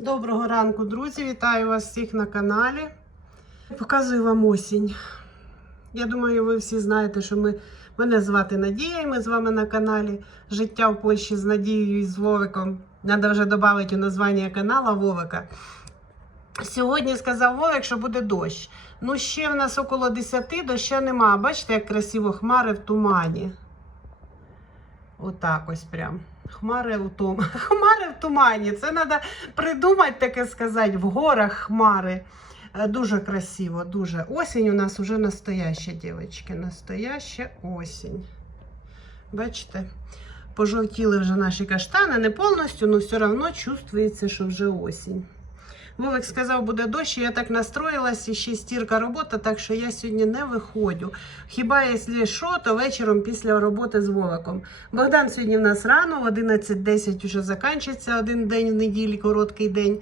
Доброго ранку, друзі! Вітаю вас всіх на каналі. Показую вам осінь. Я думаю, ви всі знаєте, що ми, мене звати Надія, і ми з вами на каналі Життя в Польщі з Надією і з Вовиком. Треба вже додати у названня канала Вовика. Сьогодні сказав Вовик, що буде дощ. Ну, ще в нас около 10, доща нема. Бачите, як красиво хмари в тумані. Отак ось прям. Хмари в тум... Хмари в тумані. Це треба придумати таке сказати. В горах хмари. Е, Дуже красиво, дуже. Осінь у нас вже настояща, дівчатки. Настояща осінь. Бачите? Пожовтіли вже наші каштани, не повністю, але все одно чувствується, що вже осінь. Вовик сказав, буде дощ, я так настроїлась, і ще стірка робота, так що я сьогодні не виходжу. Хіба якщо що, то вечором після роботи з Вовиком. Богдан сьогодні в нас рано, в 11.10 вже закінчиться один день в неділі, короткий день.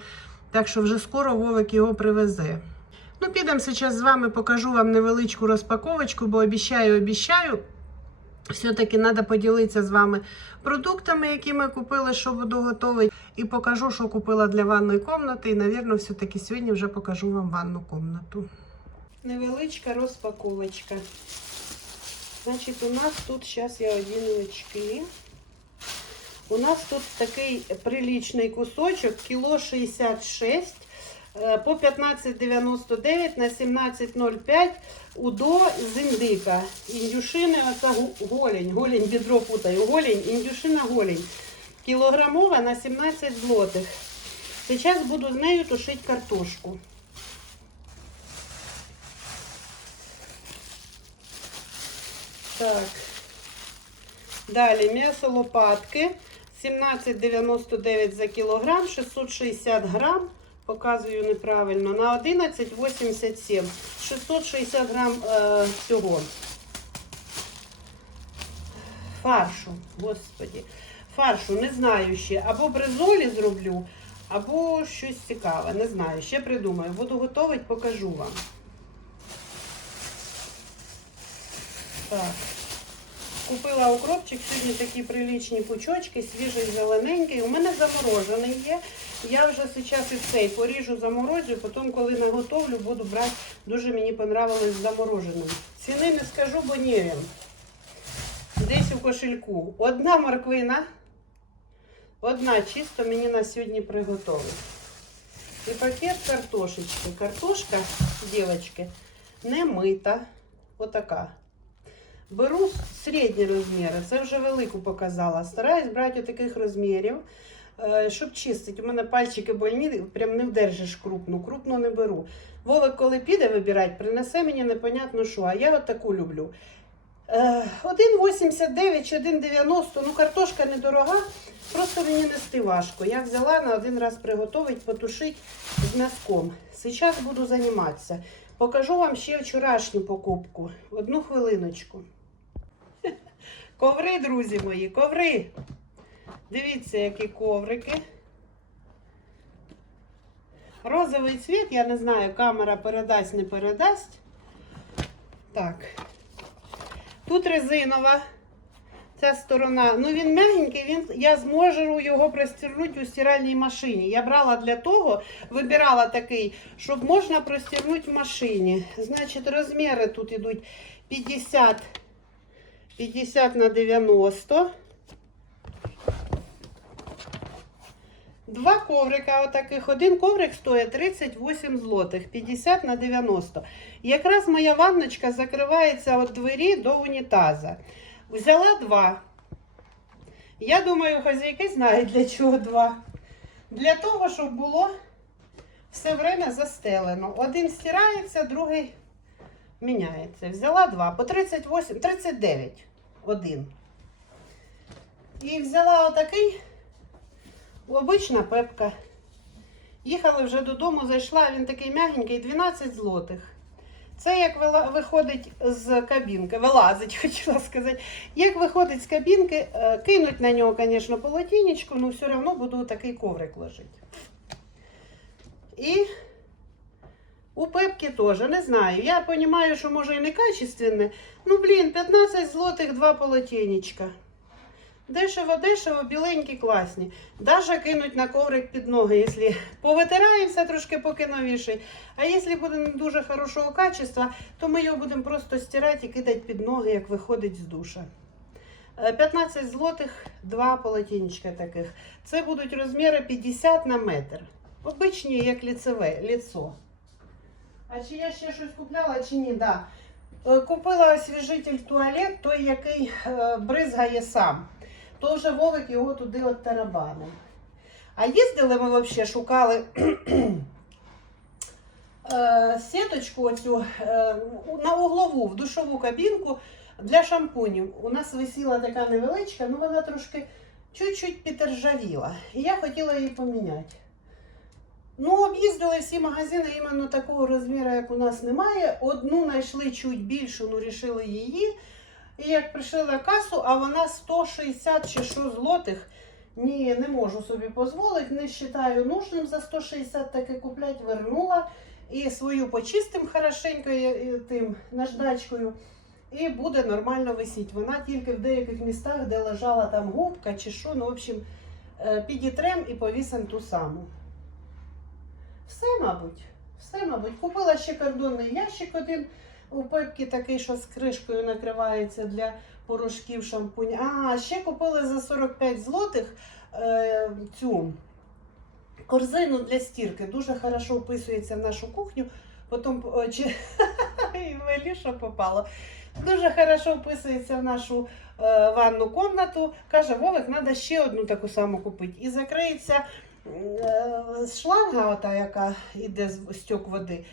Так що вже скоро Вовик його привезе. Ну, підемо зараз з вами, покажу вам невеличку розпаковочку, бо обіщаю, обіщаю. Все-таки треба поділитися з вами продуктами, які ми купили, що буду готувати. І покажу, що купила для ванної кімнати. І, мабуть, все-таки сьогодні вже покажу вам ванну кімнату. Невеличка розпаковочка. Значить, у нас тут зараз я одіну очки. У нас тут такий приличний кусочок, кіло 66 е, по 15,99 на 17,05 удо з індика. Індюшини, оце голень, голень, бідро путаю, голень, індюшина голень. Кілограмова на 17 злотих. Зараз буду з нею тушити картошку. Так. Далі м'ясо лопатки 17,99 за кілограм, 660 грам. Показую неправильно. На 11,87. 660 грам е, цього. Фаршу, господі. Фаршу не знаю ще. Або бризолі зроблю, або щось цікаве. Не знаю. Ще придумаю. Буду готувати, покажу вам. Так. Купила укропчик, сьогодні такі приличні пучочки, свіжий, зелененький. У мене заморожений є. Я вже зараз і цей поріжу, заморозю, потім, коли наготовлю, буду брати. Дуже мені понравилось замороженим. Ціни не скажу, бо не. Десь у кошельку. Одна морквина, одна чисто мені на сьогодні приготовить. І пакет картошечки. Картошка, дівчатки, не мита. Отака. Беру середні розміри, це вже велику показала. Стараюсь брати таких розмірів, е, щоб чистити. У мене пальчики больні, прям не вдержиш крупну, крупну не беру. Вовик, коли піде вибирати, принесе мені непонятно що, а я от таку люблю. Е, 1,89 чи 1,90, ну картошка недорога, просто мені нести важко. Я взяла на один раз приготувати, потушити з м'язком. Зараз буду займатися. Покажу вам ще вчорашню покупку. Одну хвилиночку. Коври, друзі мої, коври. Дивіться, які коврики. Розовий цвіт, я не знаю, камера передасть, не передасть. Так. Тут резинова. Ця сторона, ну він м'ягенький, він, я зможу його простірнути у стиральній машині. Я брала для того, вибирала такий, щоб можна простірнути в машині. Значить, розміри тут йдуть 50, 50 на 90. Два коврика отаких. Один коврик стоїть 38 злотих, 50 на 90. Якраз моя ванночка закривається від двері до унітаза. Взяла два. Я думаю, хазяйки знають, для чого два. Для того, щоб було все время застелено. Один стирається, другий міняється. Взяла два по 38, 39. Один. І взяла отакий. Обична пепка. Їхали вже додому, зайшла, він такий м'ягенький, 12 злотих. Це як виходить з кабінки, вилазить, хотіла сказати. Як виходить з кабінки, е, кинуть на нього, звісно, полотенечко, але все одно буду такий коврик ложити. І у пепки теж, не знаю. Я розумію, що може і не качественне. Ну, блін, 15 злотих два полотенечка. Дешево, дешево, біленькі, класні. Даже кинуть на коврик під ноги, якщо повитираємося трошки поки новіший. А якщо буде не дуже хорошого качества, то ми його будемо просто стирати і кидати під ноги, як виходить з душа. Е, 15 злотих, два полотенечка таких. Це будуть розміри 50 на метр. Обичні, як ліцеве, ліцо. А чи я ще щось купляла, чи ні? Да. Е, Купила освіжитель туалет, той, який е, бризгає сам. То вже Вовик його туди от тарабанив. А їздили ми взагалі, шукали е, сіточку оцю е, на углову, в душову кабінку для шампунів. У нас висіла така невеличка, ну вона трошки чуть-чуть підржавіла. І я хотіла її поміняти. Ну, об'їздили всі магазини іменно такого розміру, як у нас немає. Одну знайшли чуть більшу, ну вирішили її. І як прийшли на касу, а вона 160 чи що злотих. Ні, не можу собі дозволити, не вважаю нужним за 160 таки купляти, вернула. І свою почистим хорошенько тим наждачкою. І буде нормально висіти. Вона тільки в деяких містах, де лежала там губка чи що, ну, в общем, е, підітрем і повісимо ту саму. Все, мабуть, все, мабуть. Купила ще кордонний ящик один у пепки такий, що з кришкою накривається для порошків шампунь. А, ще купили за 45 злотих е, цю корзину для стірки. Дуже хорошо вписується в нашу кухню. Потім чи... і що попало. Дуже хорошо вписується в нашу е, ванну кімнату. Каже, Вовик, треба ще одну таку саму купити. І закриється е, шланга, ота, яка йде з стік води.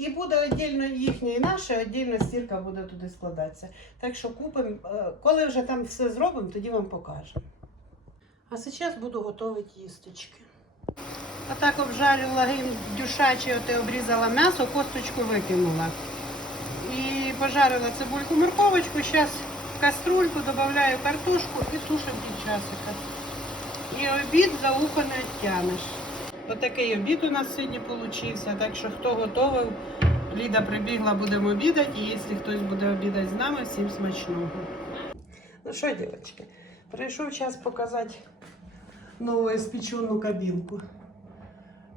І буде віддільно їхня і наша, віддільно стірка буде туди складатися. Так що купимо, е, коли вже там все зробимо, тоді вам покажемо. А зараз буду готувати їсточки. А так обжарю лагин дюшачий, оте обрізала м'ясо, косточку викинула. І пожарила цибульку морковочку. Зараз в каструльку додаю картошку і тушимо півчасика. І обід за ухо не відтянеш. Отакий обід у нас сьогодні вийшов. Так що хто готовив, Ліда прибігла, будемо обідати. І якщо хтось буде обідати з нами, всім смачного. Ну що, дівчатки, прийшов час показати нову спечену кабінку.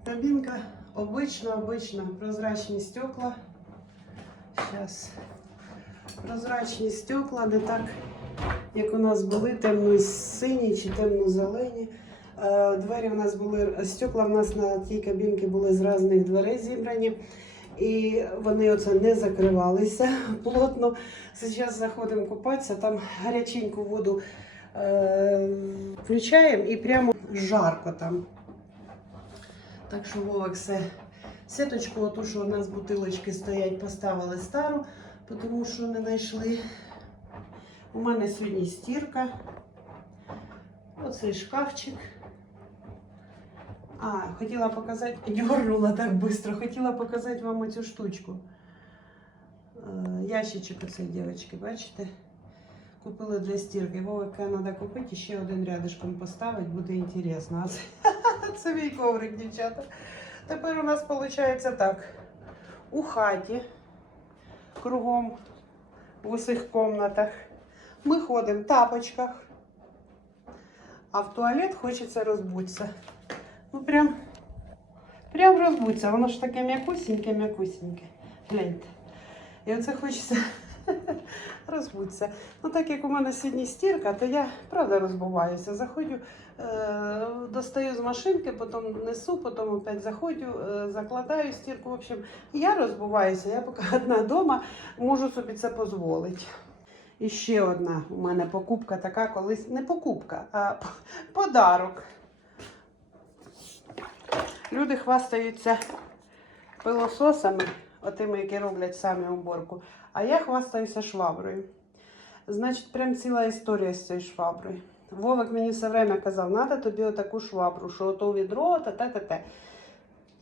Кабинка обычно, обычно прозрачні стекла. Сейчас. Прозрачні стекла, не так, як у нас були, темно-сині чи темно-зелені. Е, Двері у нас були, стекла в нас на тій кабінці були з різних дверей зібрані. І вони оце не закривалися плотно. Зараз заходимо купатися, там гаряченьку воду е, включаємо і прямо жарко там. Так що Вовик все. Сіточку, оту, що у нас бутилочки стоять, поставили стару, тому що не знайшли. У мене сьогодні стірка. Оцей шкафчик. А, хотіла показати, дьорнула так швидко, хотіла показати вам оцю штучку. Е, Ящичок оцей, дівчатки, бачите? Купили для стірки. Вовика треба купити і ще один рядишком поставити, буде інтересно. А це, це мій коврик, дівчата. Тепер у нас виходить так. У хаті, кругом, в усіх кімнатах. Ми ходимо в тапочках, а в туалет хочеться розбутися. Ну прям, прям розбутися. Воно ж таке м'якусіньке, м'якусіньке. Гляньте. І оце хочеться розбутися. Ну, так як у мене сьогодні стірка, то я правда розбуваюся. Заходжу, е, достаю з машинки, потім несу, потім опять заходжу, е, закладаю стірку. В общем, я розбуваюся, я поки одна вдома можу собі це дозволити. І ще одна у мене покупка така колись, не покупка, а подарок. Люди хвастаються пилососами, отими, які роблять самі уборку. А я хвастаюся шваброю. Значить, прям ціла історія з цією шваброю. Вовик мені все время казав, треба тобі отаку швабру, що ото відро, та те, те, те.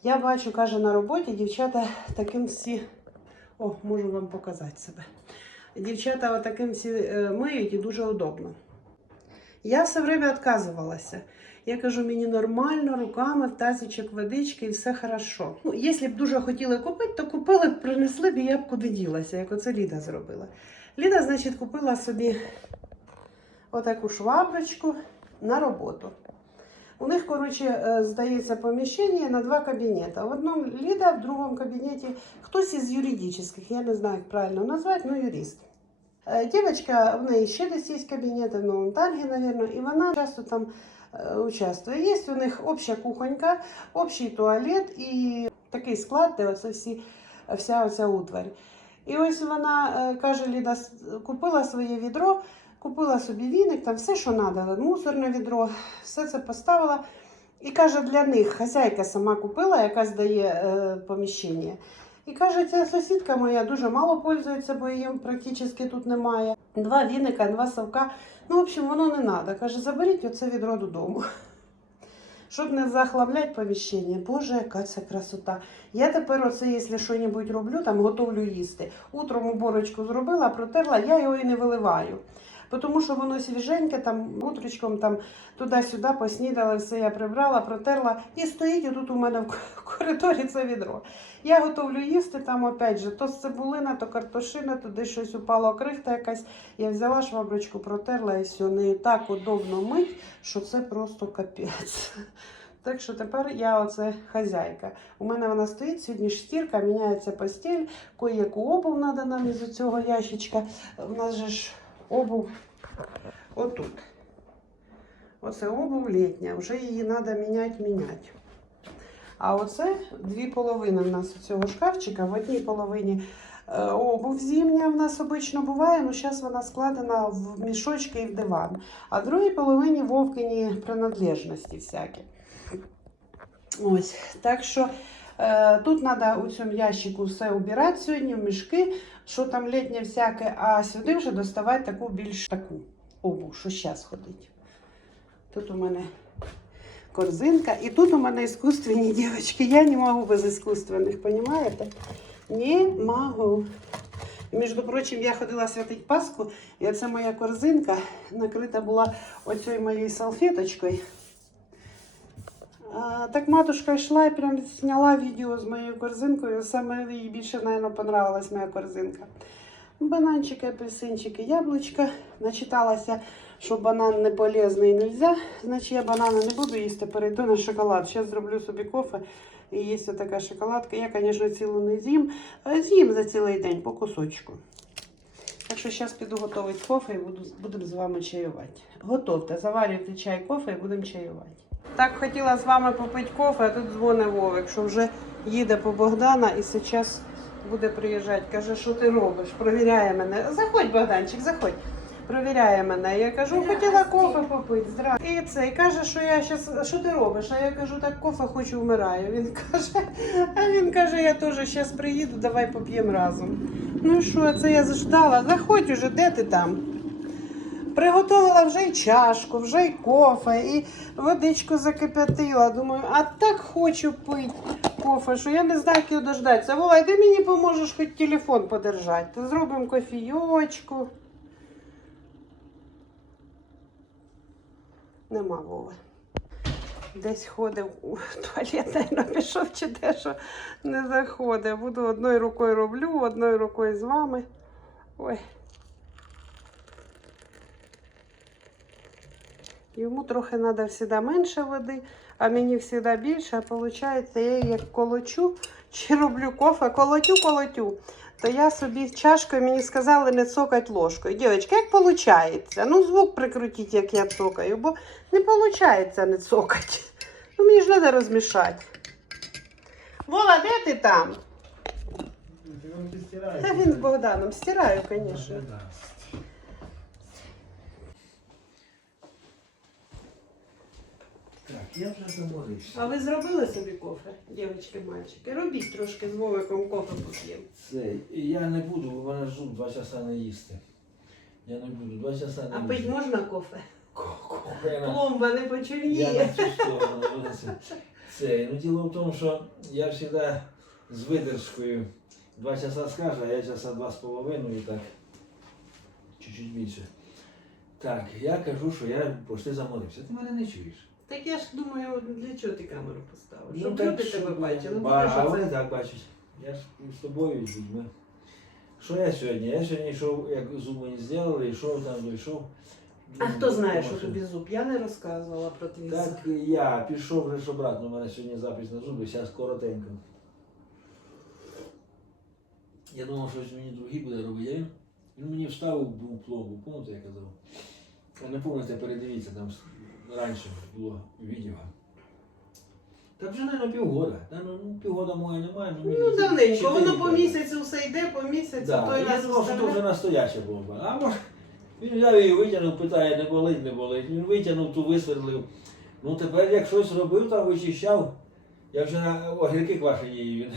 Я бачу, каже, на роботі дівчата таким всі. О, можу вам показати себе. Дівчата отаким всі е, миють і дуже удобно. Я все время відказувалася. Я кажу, мені нормально, руками в тазичок водички і все хорошо. Ну, якщо б дуже хотіли купити, то купили б, принесли б і я б куди ділася, як оце Ліда зробила. Ліда, значить, купила собі отаку шваброчку на роботу. У них, коротше, е, здається, поміщення на два кабінети. В одному Ліда, в другому кабінеті хтось із юридичних, я не знаю, як правильно назвати, ну юрист. Е, Дівчинка, в неї ще десь є кабінети, в Таргі, мабуть, і вона часто там участвує. Є у них обща кухонька, общий туалет і такий склад, де оце всі, вся оця утварь. І ось вона е, каже, Ліда купила своє відро, купила собі віник, там все, що треба, мусорне відро, все це поставила. І каже, для них хазяйка сама купила, яка здає е, поміщення. І каже, ця сусідка моя дуже мало пользується, бо її практично тут немає. Два віника, два совка. Ну, в общем, воно не треба. Каже, заберіть оце відро додому. Щоб не захламлять поміщення. Боже, яка це красота. Я тепер оце, якщо щось роблю, там готовлю їсти. Утром уборочку зробила, протерла, я його і не виливаю. Тому що воно свіженьке, там утречком там туди-сюди поснідала, все я прибрала, протерла. І стоїть отут у мене в коридорі це відро. Я готовлю їсти там, опять же, то цибулина, то картошина, туди щось упало, крихта якась. Я взяла шваброчку, протерла і все. Нею так удобно мить, що це просто капець. Так що тепер я оце хазяйка. У мене вона стоїть, сьогодні ж стірка, міняється постіль, кое-яку обув треба нам із цього ящичка. У нас же ж обув отут. Оце обув літня, вже її треба міняти, міняти. А оце дві половини в нас цього шкафчика. В одній половині е, обув зимня в нас обично буває, але зараз вона складена в мішочки і в диван. А в другій половині вовкині принадлежності всякі. Ось, так що тут треба у цьому ящику все убирати сьогодні в мішки, що там літнє всяке, а сюди вже доставати таку більш таку обув, що зараз ходить. Тут у мене корзинка. І тут у мене іскусственні дівчатки. Я не можу без іскусственних, розумієте? Не можу. Між прочим, я ходила святить Пасху, і це моя корзинка накрита була оцією моєю салфеточкою. Так матушка йшла і прям зняла відео з моєю корзинкою. Саме їй більше, мабуть, понравилась моя корзинка. Бананчики, апельсинчики, яблучка. Начиталася, що банан не полезний не можна. Значить, я банани не буду їсти, перейду на шоколад. Зараз зроблю собі кофе. І є така шоколадка. Я, звісно, цілу не з'їм. З'їм за цілий день по кусочку. Так що зараз піду готувати кофе і буду, будемо з вами чаювати. Готовте, заварюйте чай, кофе і будемо чаювати. Так хотіла з вами попити кофе, а тут дзвонить Вовик, що вже їде по Богдана і зараз буде приїжджати. Каже, що ти робиш? Провіряє мене. Заходь, Богданчик, заходь. Провіряє мене. Я кажу, хотіла кофе попити. Здра. І це і каже, що я щас, що ти робиш? А я кажу, так кофе хочу, вмираю. Він каже, а він каже, я теж зараз приїду, давай поп'ємо разом. Ну і що, це я заждала. Заходь уже, де ти там? Приготувала вже й чашку, вже й кофе, і водичку закип'ятила. Думаю, а так хочу пити кофе, що я не знаю, як його дождатися. Вова, ти мені поможеш хоч телефон подержати. Зробимо кофійочку. Нема Вови. Десь ходив у туалет, наверное, пішов чи де, що не заходить. Буду одною рукою роблю, одною рукою з вами. Ой. Йому трохи треба завжди менше води, а мені завжди більше. А виходить, я її як колочу чи роблю кофе, колотю, колотю. То я собі чашкою мені сказали не цокать ложкою. Дівчатка, як виходить? Ну, звук прикрутіть, як я цокаю, бо не виходить не цокать. Ну, мені ж треба розмішати. Вова, де ти там? Та він з Богданом стираю, звісно. Так, я вже заморився. А ви зробили собі кофе, дівчатки, мальчики? Робіть трошки з Вовиком кофе поп'ємо. Це, я не буду, бо мене ждуть два часа не їсти. Я не буду, два часа не А пить можна кофе? Ко- кофе на- Пломба не Я почерніє. цю сторону. ну, Це, це. Ну, діло в тому, що я завжди з видержкою два часа скажу, а я часа два з половиною і так чуть-чуть більше. Так, я кажу, що я почти заморився. Ти мене не чуєш. Так я ж думаю, для чого ти камеру поставив? Щоб так, люди щоб- тебе бачили. Ба- Бачиш, а що вони це- так бачать. Я ж і з тобою і з людьми. Що я сьогодні? Я сьогодні йшов, як зуби не зробили, йшов там, дійшов. А хто знає, що тобі зуб? Я не розказувала про твій зуб. Так я пішов вже ж обратно, у мене сьогодні запис на зуби, зараз коротенько. Я думав, що мені другий буде робити. а Він, він мені вставив був пломбу, пам'ятаєте, я казав? А Не пам'ятаєте, передивіться, там раніше було відео. Так вже, мабуть, півгода. Та, ну, ну, півгода моє немає, ну, Ну, давненько, чотири воно по місяцю все йде, по місяцю, Да, той я раз думав, що це вставляє. вже настояща бомба. А може, він взяв її витягнув, питає, не болить, не болить. Він витягнув, ту висверлив. Ну тепер як щось робив, там вичищав. Я вчора огірки квашені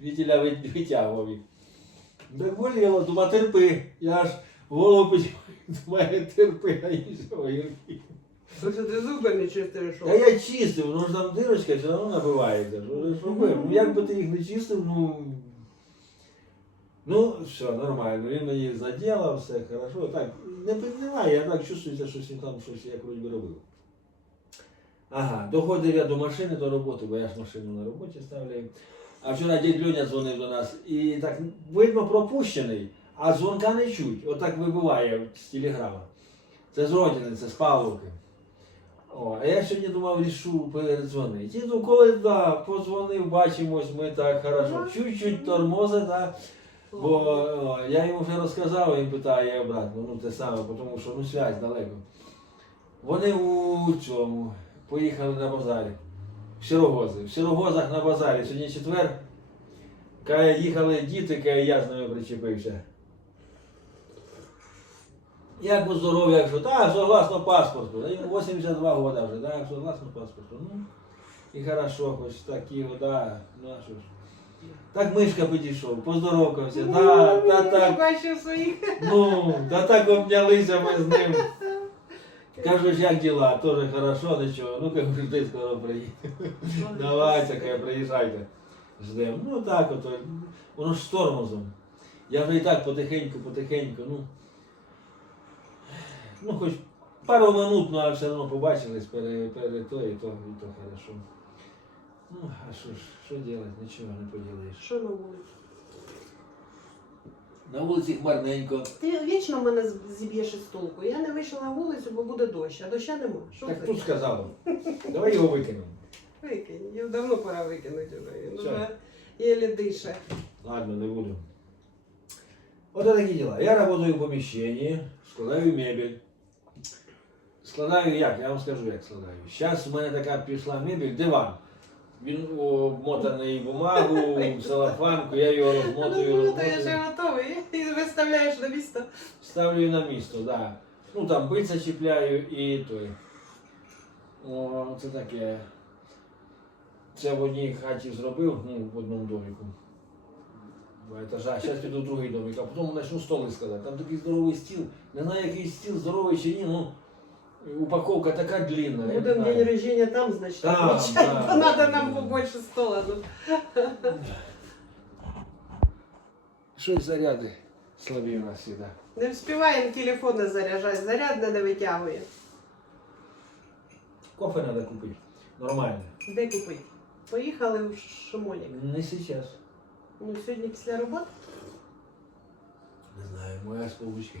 тіля витягував їх. Так боліло, думаю, терпи. Я аж голову підіймаю, думаю, терпи, а їж огірки. Ось ти зуби не чистиш. Та я чистив, ну ж там дирочка все одно набивається. Що? Ну як би ти їх не чистив, ну. Ну, все, нормально. Він мені заділав, все хорошо. Так, не піднімає, я так чувствується, що він там щось вроді би робив. Ага, доходив я до машини, до роботи, бо я ж машину на роботі ставлю. А вчора дядь Льоня дзвонив до нас і так видно пропущений, а дзвонка не чуть. Отак вибиває з телеграма. Це з родини, це з Павловки. О, а я сьогодні думав, рішу передзвонити. І ну, коли да, подзвонив, бачимось, ми так хорошо. Чуть-чуть тормози, да, бо о, я йому вже розказав, він питає обратно, ну те саме, тому що ну связь далеко. Вони у цьому поїхали на базарі. В Сирогози. В Сирогозах на базарі. Сьогодні четвер. Каже, їхали діти, каже, я з ними причепився. Як у здоров'я, якщо так, согласно паспорту. 82 года вже, так, согласно паспорту. Ну, і хорошо, хоч такі года, ну а що ж. Так мишка підійшов, поздоровкався, да, та Я так, бачив своїх. ну, та так обнялися ми з ним. Кажуть, як діла? Тоже хорошо, нічого. Ну, кажу, ти скоро приїде. Давайте, каже, приїжджайте. Ждемо. Ну так ото. Воно ж з тормозом. Я вже і так потихеньку, потихеньку, ну. Ну, хоч пару минут, ну, а все одно побачились пере, пере то і то, і то хорошо. Ну, а що ж, що робити? Нічого не поділаєш. Що на вулиці? На вулиці хмарненько. Ти вічно мене зіб'єш із толку. Я не вийшла на вулицю, бо буде дощ, а доща нема. Що Так це? тут сказали. Давай його викинемо. Викинь. Його давно пора викинути вже. Він Все. вже єлі дише. Ладно, не буду. Вот такі діла. Я работаю в поміщенні, складаю мебель. Складаю як? Я вам скажу, як складаю. Зараз у мене така пішла мебель, диван. Він обмотаний бумагу, в целофанку, я його розмотую, Ну, то я вже готовий. І виставляєш на місто. Ставлю на місто, да. Ну там бильця чіпляю і той. О, це таке. Це в одній хаті зробив, ну, в одному доміку. Два етажа. Зараз піду в другий домик, а потім почну столи складати. Там такий здоровий стіл. Не знаю, який стіл здоровий чи ні, ну упаковка така длинна. я не Будемо знаю. день рождения там, значить, Там, отмечать, да, бо надо да, нам да. побольше стола. Ну, Щось заряди слабі у нас сюди. Не встигаємо телефони заряджати, заряд не витягує. Кофе треба купити. Нормально. Де купити? Поїхали в Шимонік. Не зараз. Ну, сьогодні після роботи. Не знаю, моя з получки.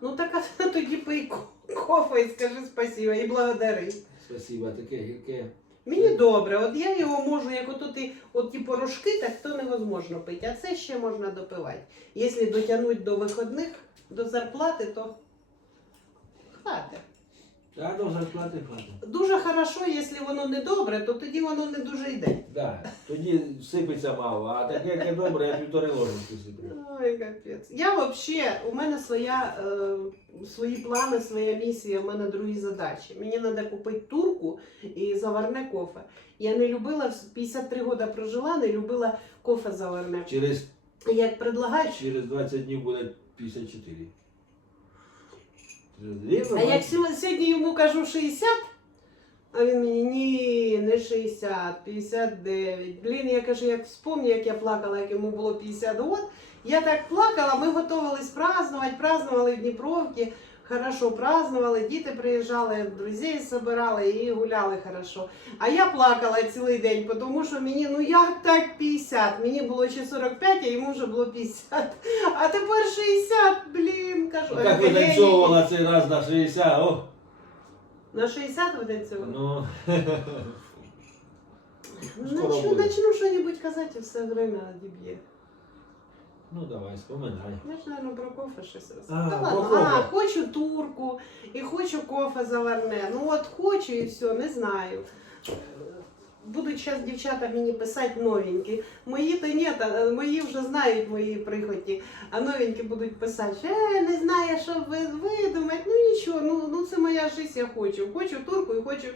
Ну так а тоді пий кофе і скажи спасіба і благодари. Спасіба, таке гірке. Мені добре, от я його можу, як ото ти, от ті порошки, так то невозможно пити, а це ще можна допивати. Якщо дотягнути до виходних, до зарплати, то хватить. А до зарплати хватить. Дуже хорошо, якщо воно не добре, то тоді воно не дуже йде. Да. Тоді сипеться мало, а таке яке добре, я півтори ложечки сиплю. Ой, капець. Я взагалі, у мене своя, е, свої плани, своя місія, у мене другі задачі. Мені треба купити турку і заварне кофе. Я не любила, 53 роки прожила, не любила кофе заварне. Через, Як предлагають, через 20 днів буде 54. А як 20. сьогодні сьогодні йому кажу 60, а він мені ні, не 60, 59. Блін, я кажу, як вспомню, як я плакала, як йому було 50 років. Я так плакала, ми готувалися празднувати, празднували в Дніпровці. Хорошо праздновали, діти приїжджали, друзей збирали і гуляли хорошо. А я плакала цілий день, тому що мені, ну як так 50? Мені було ще 45, а йому вже було 50. А тепер 60, блін, кажу. І Так «Ей, витанцьовувала цей раз на 60, о, На 60 ви цього? ну. Начну, начну що-нибудь казати і все время діб'є. Ну давай, споминай. Я ж, наверное, про кофе щось А. Та про ладно, а, хочу турку і хочу кофе заварне. Ну от хочу і все, не знаю. Будуть зараз дівчата мені писати новенькі. Мої то ні, та, мої вже знають мої прихоті, а новенькі будуть писати, е, не знаю, що ви видумати. Ну нічого, ну, ну це моя життя, я хочу. Хочу турку і хочу.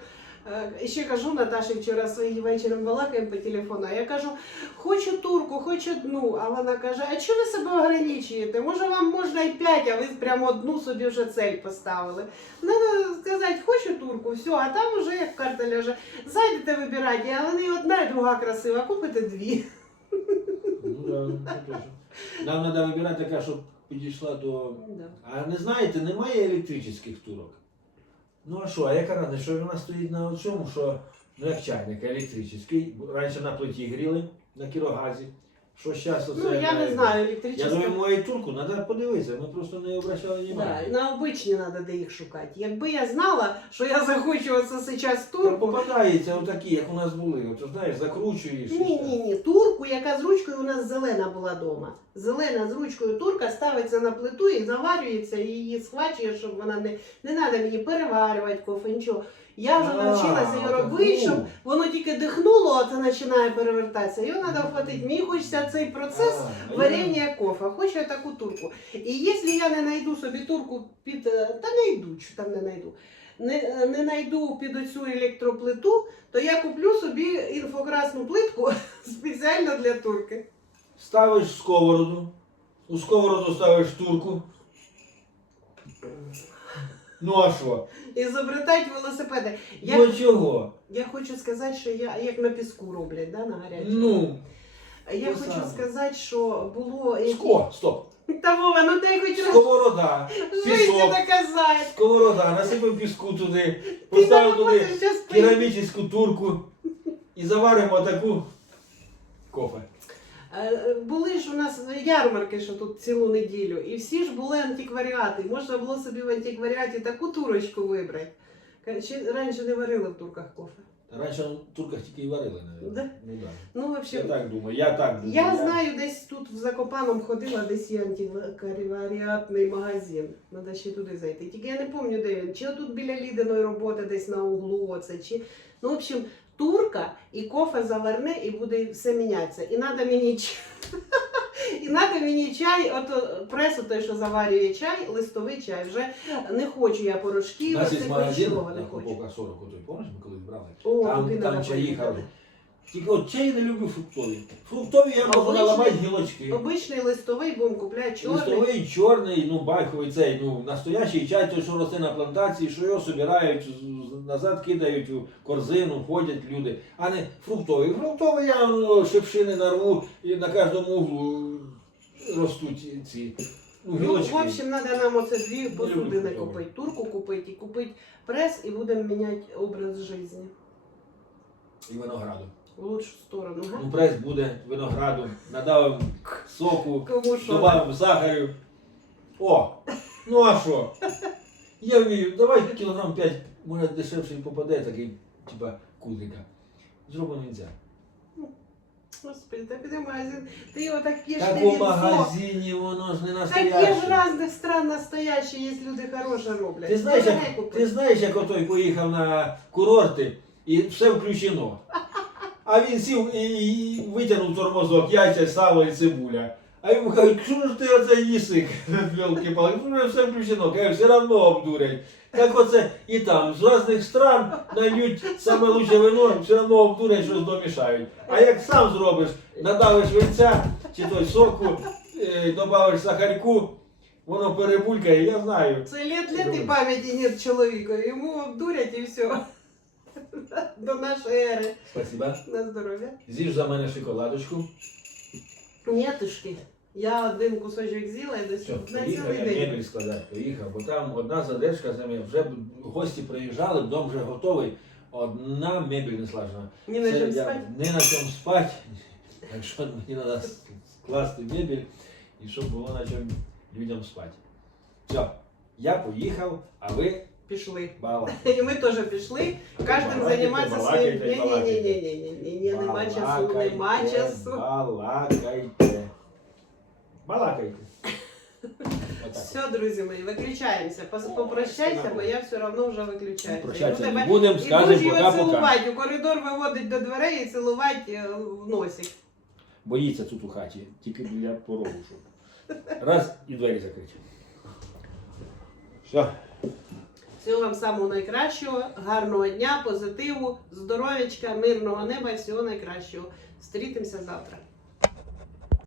Е, Ще кажу Наташі вчора своїм вечором балакаємо по телефону. а Я кажу, хочу турку, хочу одну. А вона каже: А чого ви себе ограничуєте? Може, вам можна і п'ять, а ви прямо одну собі вже цель поставили. Надо сказати, хочу турку, все, а там уже як карта ляже. Зайдете вибирати, а вони одна і друга красива, купите дві. Ну да, ну. Нам треба вибирати така, щоб підійшла до. А не знаєте, немає електричних турок. Ну а що, а яка рада, що вона стоїть на цьому, що ну як чайник електричний. Раніше на плиті гріли на кірогазі. Що зараз оце. Ну, я не знаю. Я думаю, мою турку треба подивитися, ми просто не обращали Да, уваги. на обичні треба де їх шукати. Якби я знала, що я захочу оце зараз турку. попадаються отакі, як у нас були. От, знаєш, закручуєш. і Ні, ні, ні. Турку, яка з ручкою у нас зелена була вдома. Зелена з ручкою турка ставиться на плиту і заварюється, і її схвачує, щоб вона не, не треба мені переварювати кофе, нічого. Я вже А, навчилася її таку. робити, щоб воно тільки дихнуло, а це починає перевертатися. Його треба вхватити. Мені хочеться цей процес А, варення кофе. Хочу я таку турку. І якщо я не знайду собі турку під. е, Та знайду, що там не знайду. Не, е, не знайду під оцю електроплиту, то я куплю собі інфокрасну плитку спеціально для турки. Ставиш сковороду, у сковороду ставиш турку. Ну а що? І зобретають велосипеди. Я, Ну чого? я хочу сказати, що я як на піску роблять, да, на гарячому. Ну, я те хочу саме. сказати, що було. ско, стоп. Та Вова, ну дай хоч раз Сковорода, житті пісок, доказати. сковорода, насипав піску туди, Ти поставив туди можеш зараз керамічну турку і заваримо таку кофе. Е, Були ж у нас ярмарки, що тут цілу неділю, і всі ж були антикваріати. Можна було собі в антикваріаті таку турочку вибрати. Чи раніше не варили в турках кофе? Раніше в турках тільки й варили, навіть. Да? Ну, да. Ну, в Я так думаю, я так думаю. я знаю, десь тут в Закопаном ходила, десь є антикваріатний магазин. Треба ще туди зайти. Тільки я не пам'ятаю, де він. Чи тут біля Лідиної роботи, десь на углу оце, чи. Ну, в общем, турка і кофе заверне, і буде все мінятися. І треба мені чай. І надо мені чай, от пресу той, що заварює чай, листовий чай. Вже не хочу я порошків, нас є магазин нічого на не хочу. Куповка 40, той, помниш, ми колись брали? О, Там, там чаї хороші. Тільки от чай не люблю фруктові. Фруктові я можу Обичний- наламати гілочки. Обичний листовий будемо купляти чорний. Листовий, чорний, ну байковий цей, ну настоящий чай, той, що росте на плантації, що його собирають, з- назад кидають у корзину, ходять люди, а не фруктовий. Фруктовий я ну, шипшини нарву і на кожному углу ростуть ці ну, Ну, гілочки. в общем, треба нам оце дві посудини купити. Турку купити і купити прес, і будемо міняти образ життя І винограду. В лучшу сторону. Ну, прес буде винограду, надавимо соку, Кому що? добавимо сахарю. О! Ну а що? Я вмію, давай кілограм 5, може дешевше попаде такий, типа кузика. Зробимо нельзя. Господи, та піди в магазин. Ти його так п'єш Так у вінцо. магазині воно ж не Так є ж настояще. різних стран настоящі, є люди хороші роблять. Ти знаєш, як, ти знаєш, як отой поїхав на курорти і все включено. А він сів і, витягнув тормозок, яйця, сало і цибуля. А йому кажуть, що ж ти оце їси? Білки палки, ну все включено, каже, все одно обдурять. Так оце і там, з різних стран нальють саме лучше вино, все одно обдурять, щось домішають. А як сам зробиш, надавиш винця чи той соку, е, добавиш сахарку, воно перебулькає, я знаю. Це лет лет і пам'яті нет чоловіка. Йому обдурять і все. До нашої ери. Спасибо. На здоров'я. З'їж за мене шоколадочку. Нетушки. Я один кусочок з'їла і десь Все, на поїхав цілий я день. мебель складати, поїхав, бо там одна задержка за мене, вже б гості приїжджали, дом вже готовий, одна мебель не слажена. Ні на Це чим я спати. Не на чому спати, якщо мені треба скласти мебель і щоб було на чому людям спати. Все, я поїхав, а ви Пішли. балакайте. І ми теж пішли. Кожен Балакайте, займається балакайте, своїм. Ні, ні, ні, балакайте. ні, ні, ні, ні, ні, нема часу, Балакайте, нема часу. Балакайте. Балакайте. Отак. Все, друзі мої, виключаємося. Пос- Попрощайся, бо я все одно вже виключаюся. Прощатися Іду не тебе- будемо, Іду скажемо ж його пока-пока. цілувати. У коридор виводить до дверей і цілувати е, в носик. Боїться тут у хаті, тільки біля порогу. Щоб. Раз і двері закриті. Все. Всього вам самого найкращого, гарного дня, позитиву, здоров'ячка, мирного неба і всього найкращого. Стрітимося завтра.